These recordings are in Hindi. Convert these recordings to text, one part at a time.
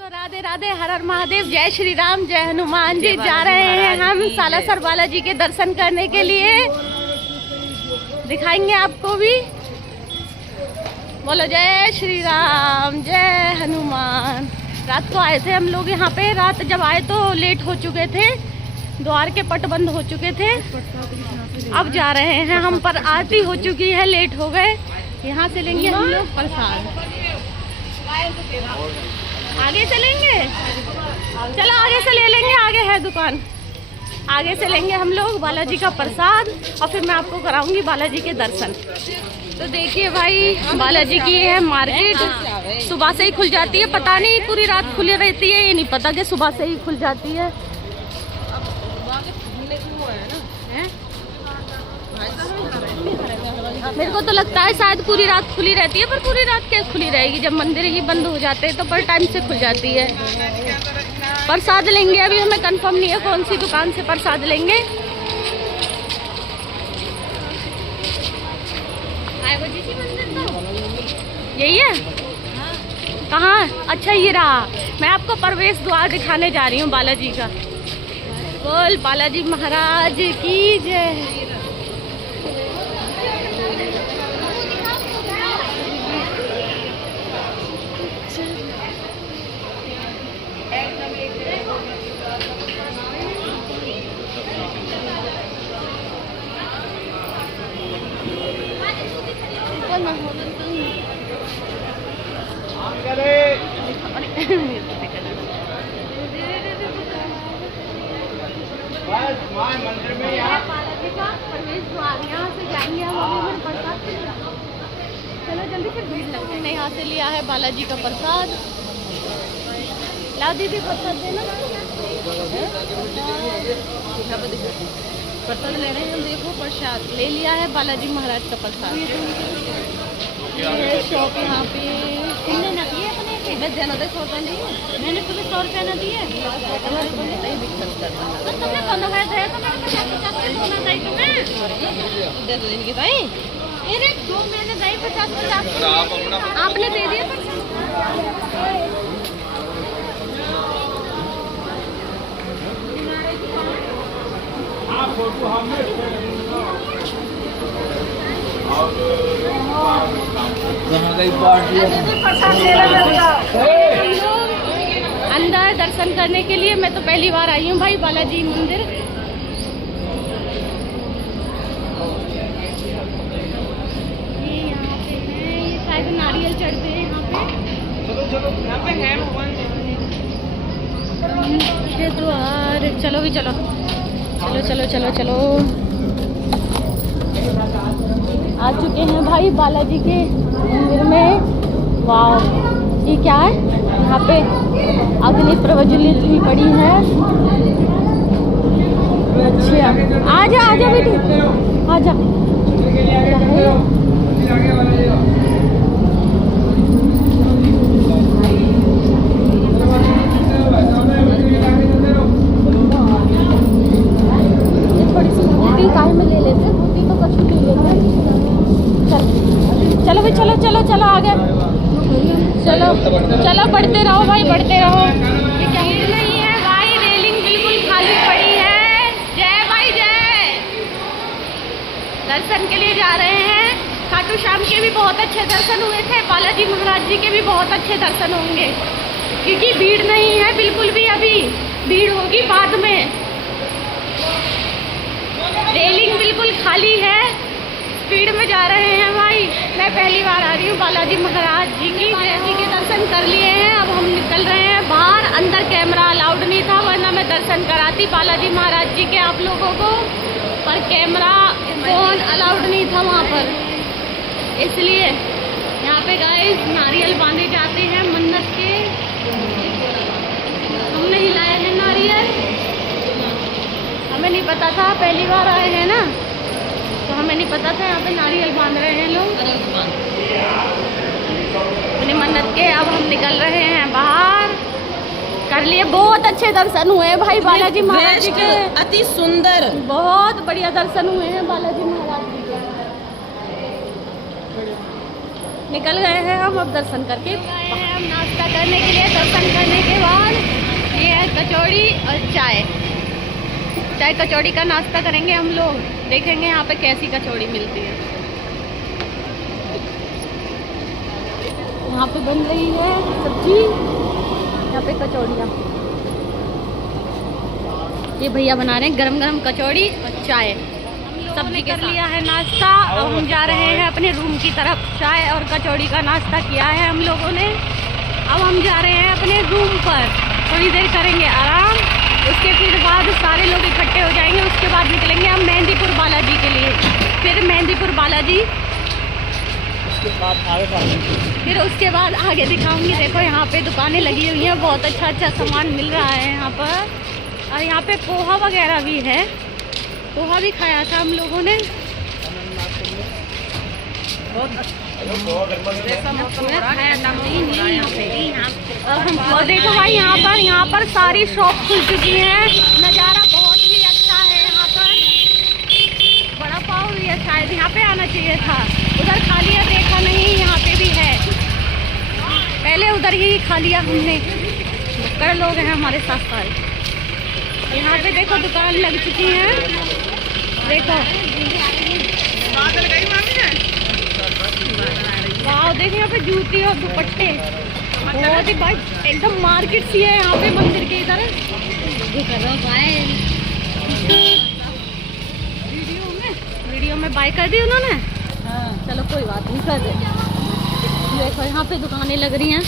को राधे राधे, हर हर महादेव, जय श्री राम, जय हनुमान जी। जा रहे हैं हम सालासर बालाजी के दर्शन करने के लिए। दिखाएंगे आपको भी। बोलो जय श्री राम, जय हनुमान। रात को आए थे हम लोग यहाँ पे। रात जब आए तो लेट हो चुके थे, द्वार के पट बंद हो चुके थे। अब जा रहे हैं हम, पर आरती हो चुकी है, लेट हो गए। यहाँ से लेंगे हम लोग प्रसाद। आगे चलेंगे, चलो आगे से ले लेंगे, आगे है दुकान। आगे से लेंगे हम लोग बालाजी का प्रसाद और फिर मैं आपको कराऊंगी बालाजी के दर्शन। तो देखिए भाई, बालाजी की है मार्केट। सुबह से ही खुल जाती है, पता नहीं पूरी रात खुली रहती है, ये नहीं पता कि सुबह से ही खुल जाती है। मेरे को तो लगता है शायद पूरी रात खुली रहती है, पर पूरी रात क्या खुली रहेगी जब मंदिर ही बंद हो जाते हैं, तो पर टाइम से खुल जाती है। प्रसाद लेंगे, अभी हमें कंफर्म नहीं है कौन सी दुकान से प्रसाद लेंगे। यही है? कहाँ? अच्छा ये रहा। मैं आपको प्रवेश द्वार दिखाने जा रही हूँ बालाजी का। बोल बालाजी महाराज की जय। मंदिर में बालाजी का प्रवेश द्वार, यहाँ से जाएंगे हम। चलो जल्दी से, भीड़ लग गई। यहाँ से लिया है बालाजी का प्रसाद। लाओ दीदी प्रसाद देना। प्रसाद ले रहे हैं, देखो प्रसाद ले लिया है बालाजी महाराज का प्रसाद। शॉप यहाँ पे तुमने ना दिए अपने के? मैं देना दे 100 रुपये दिए। मैंने तुम्हें 100 रुपये ना दिए। तुमने कौन है दे तो मैं 50 सोना चाहिए तुम्हें। दे दो इनकी भाई। अरे दो मैंने दे 50 आपने दे दिए। अंदर दर्शन करने के लिए मैं तो पहली बार आई हूँ भाई बालाजी मंदिर। ये यहाँ पे है, ये शायद नारियल चढ़ते हैं यहाँ पे। चलो यहाँ पे है मुख्य द्वार। चलो भी चलो, चलो चलो चलो चलो। आ चुके हैं भाई बालाजी के मंदिर में। वाह, ये क्या है? यहाँ पे अग्नि प्रज्वलित भी पड़ी है। अच्छा आजा आजा बेटी, आजा। ये थोड़ी सी बूटी काय में ले लेते, बूटी तो कछु नहीं लेते। चलो भाई, चलो चलो चलो आगे चलो चलो, बढ़ते रहो भाई, बढ़ते रहो। ये भीड़ नहीं है भाई, रेलिंग बिल्कुल खाली पड़ी है। जय भाई जय। दर्शन के लिए जा रहे हैं। खाटू श्याम के भी बहुत अच्छे दर्शन हुए थे, बालाजी महाराज जी के भी बहुत अच्छे दर्शन होंगे, क्योंकि भीड़ नहीं है बिल्कुल भी। अभी भीड़ होगी बाद में। रेलिंग बिल्कुल खाली है। स्पीड में जा रहे हैं भाई। मैं पहली बार आ रही हूँ बालाजी महाराज जी की। बालाजी के दर्शन कर लिए हैं, अब हम निकल रहे हैं बाहर। अंदर कैमरा अलाउड नहीं था, वरना मैं दर्शन कराती बालाजी महाराज जी के आप लोगों को, पर कैमरा फोन अलाउड नहीं था वहाँ पर, इसलिए। यहाँ पे गाइस नारियल बांधे जाते हैं मन्नत के। हमने ही लाए हैं नारियल, हमें नहीं पता था, पहली बार आए हैं ना, तो हमें नहीं पता था यहाँ पे नारियल बांध रहे हैं लोग अपनी मन्नत के। अब हम निकल रहे हैं बाहर। कर लिए, बहुत अच्छे दर्शन हुए हैं भाई बालाजी महाराज जी के। अति सुंदर, बहुत बढ़िया दर्शन हुए हैं बालाजी महाराज जी के। निकल गए हैं हम, अब दर्शन करके गए हैं हम नाश्ता करने के लिए। दर्शन करने के कचौड़ी और चाय कचौड़ी का नाश्ता करेंगे हम लोग। देखेंगे यहाँ पे कैसी कचौड़ी मिलती है। यहाँ पे बन रही है सब्जी, यहाँ पे कचौड़ियाँ। ये भैया बना रहे हैं गरम गरम कचौड़ी और चाय। सबने कर लिया है नाश्ता और हम जा रहे हैं अपने रूम की तरफ। चाय और कचौड़ी का नाश्ता किया है हम लोगों ने। अब हम जा रहे हैं अपने रूम पर, थोड़ी देर करेंगे आराम, उसके फिर बाद सारे लोग इकट्ठे हो जाएंगे। उसके बाद निकलेंगे हम मेहंदीपुर बालाजी के लिए। फिर मेहंदीपुर बालाजी, फिर उसके बाद आगे दिखाऊंगी। देखो यहाँ पे दुकानें लगी हुई हैं, बहुत अच्छा अच्छा सामान मिल रहा है यहाँ पर। और यहाँ पे पोहा वगैरह भी है, पोहा भी खाया था हम लोगों ने। और देखो भाई यहाँ पर सारी शॉप खुल चुकी है। नज़ारा बहुत ही अच्छा है यहाँ पर। बड़ा पाव भी है, शायद यहाँ पे आना चाहिए था। उधर खा लिया, देखा नहीं, यहाँ पे भी है। पहले उधर ही खा लिया हमने। बक्कड़ लोग हैं हमारे साथ सारे। यहाँ पे देखो दुकान लग चुकी है। देखो वाह, देखो यहाँ पे जूती और दुपट्टे बहुत ही भाई एकदम मार्केट सी है यहाँ पे मंदिर के इधर। वीडियो में बाय कर दी उन्होंने। चलो कोई बात नहीं, कर दे। देखो यहाँ पे दुकानें लग रही हैं।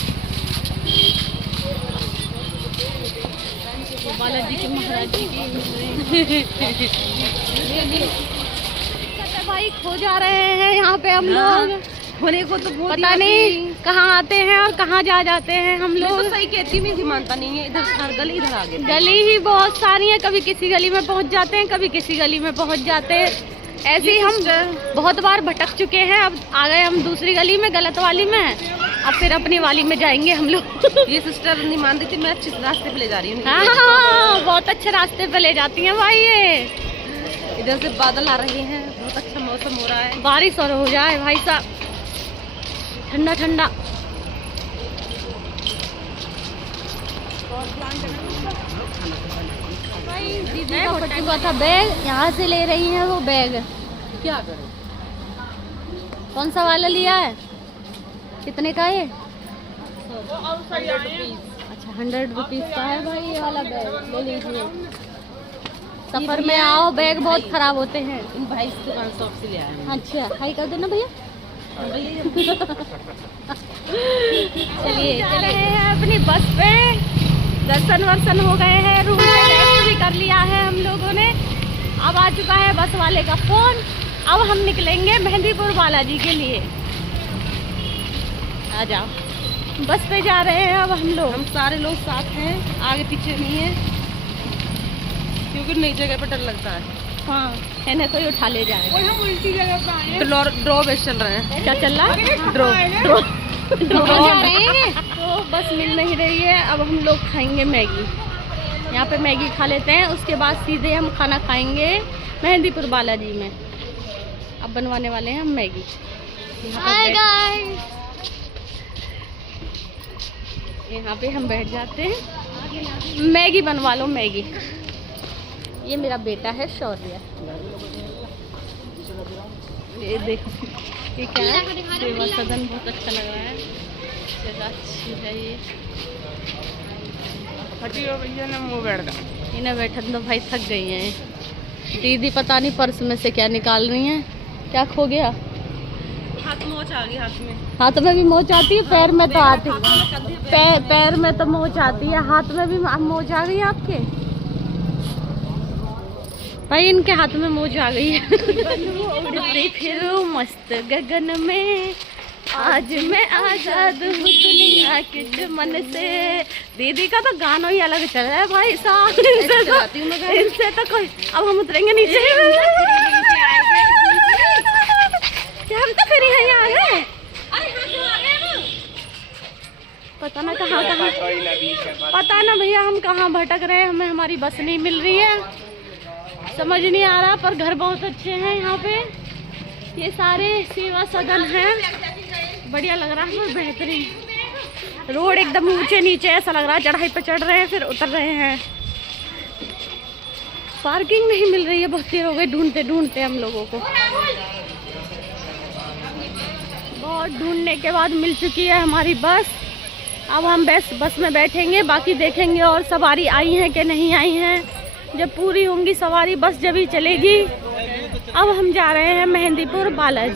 बालाजी की, महाराज जी की। भाई खो जा रहे हैं यहाँ पे हम लोग। होने को तो पता नहीं कहाँ आते हैं और कहाँ जा जाते हैं हम लोग। तो सही कहती मैं मानता नहीं है। इधर हर गली इधर आ गए, गली ही बहुत सारी है। कभी किसी गली में पहुँच जाते हैं, कभी किसी गली में पहुँच जाते हैं। ऐसे ही हम बहुत बार भटक चुके हैं। अब आ गए हम दूसरी गली में, गलत वाली में। अब फिर अपनी वाली में जाएंगे हम लोग। ये सिस्टर नहीं मान रही थी, मैं अच्छे रास्ते पे ले जा रही हूँ। हाँ, बहुत अच्छे रास्ते पे ले जाती हैं भाई। ये इधर से बादल आ रहे हैं, बहुत अच्छा मौसम हो रहा है। बारिश और हो जाए भाई साहब, ठंडा ठंडा। दीदी का फट चुका था बैग, यहाँ से ले रही है वो बैग। क्या करें? कौन सा वाला लिया है? कितने का है? 100 रुपीज। अच्छा 100 रुपीज का है भाई ये वाला बैग, ले लीजिए। सफर में आओ, बैग बहुत खराब होते हैं। इन भाई की दुकान शॉप से ले आए हैं। अच्छा, हाई कर देना भैया। चलिए चले हैं अपनी बस पे। दर्शन वर्शन हो गए हैं, रूम पे रेस्ट भी कर लिया है हम लोगों ने। अब आ चुका है बस वाले का फोन। अब हम निकलेंगे मेहंदीपुर बालाजी के लिए। आ जाओ, बस पे जा रहे हैं अब हम लोग। हम सारे लोग साथ हैं, आगे पीछे नहीं है, क्योंकि नई जगह पर डर लगता है। हाँ, है ना, कोई उठा ले जाए। हम उल्टी जगह पे आए हैं। ड्रॉ बेच चल रहे हैं। क्या चल रहा है? ड्रॉ जा रहे हैं तो बस मिल नहीं रही है। अब हम लोग खाएंगे मैगी। यहाँ पे मैगी खा लेते हैं, उसके बाद सीधे हम खाना खाएंगे मेहंदीपुर बालाजी में। अब बनवाने वाले हैं हम मैगी। यहाँ पे हम बैठ जाते हैं। मैगी बनवा लो, मैगी। ये मेरा बेटा है शौर्य। ये देखो, ये क्या है? सेवा सदन बहुत अच्छा लग रहा है, जगह अच्छी है ये। भैया ने मुँह बैठ गया। इन्हें बैठन तो भाई थक गई हैं। दीदी पता नहीं पर्स में से क्या निकाल रही हैं। क्या खो गया? हाथ मोच आ गई हाथ में। हाथ में भी मोच आती है, पैर में तो आती है। पैर में तो मोच आती है, हाथ में भी मोच आ गई है आपके भाई। इनके हाथ में मोच आ गई है। उड़ते फिरो मस्त गगन में, आज मैं आजाद हूँ दुनिया के चमन से। दीदी का तो गाना ही अलग चल रहा है भाई साहब। इनसे तो कोई। अब हम उतरेंगे नीचे। हम तो फिर यहाँ आ गए। पता ना कहाँ पता ना भैया हम कहाँ भटक रहे हैं। हमें हमारी बस नहीं मिल रही है, समझ नहीं आ रहा। पर घर बहुत अच्छे हैं यहाँ पे। ये सारे सेवा सदन हैं, बढ़िया लग रहा है, बहुत बेहतरीन। रोड एकदम ऊंचे नीचे, ऐसा लग रहा है चढ़ाई पे चढ़ रहे हैं फिर उतर रहे हैं। पार्किंग नहीं मिल रही है, बहुत देर हो गई ढूंढते ढूंढते हम लोगों को। बहुत ढूंढने के बाद मिल चुकी है हमारी बस। अब हम बस में बैठेंगे, बाकी देखेंगे और सवारी आई है कि नहीं आई हैं। जब पूरी होंगी सवारी बस जब ही चलेगी। अब हम जा रहे हैं मेहंदीपुर बालाजी।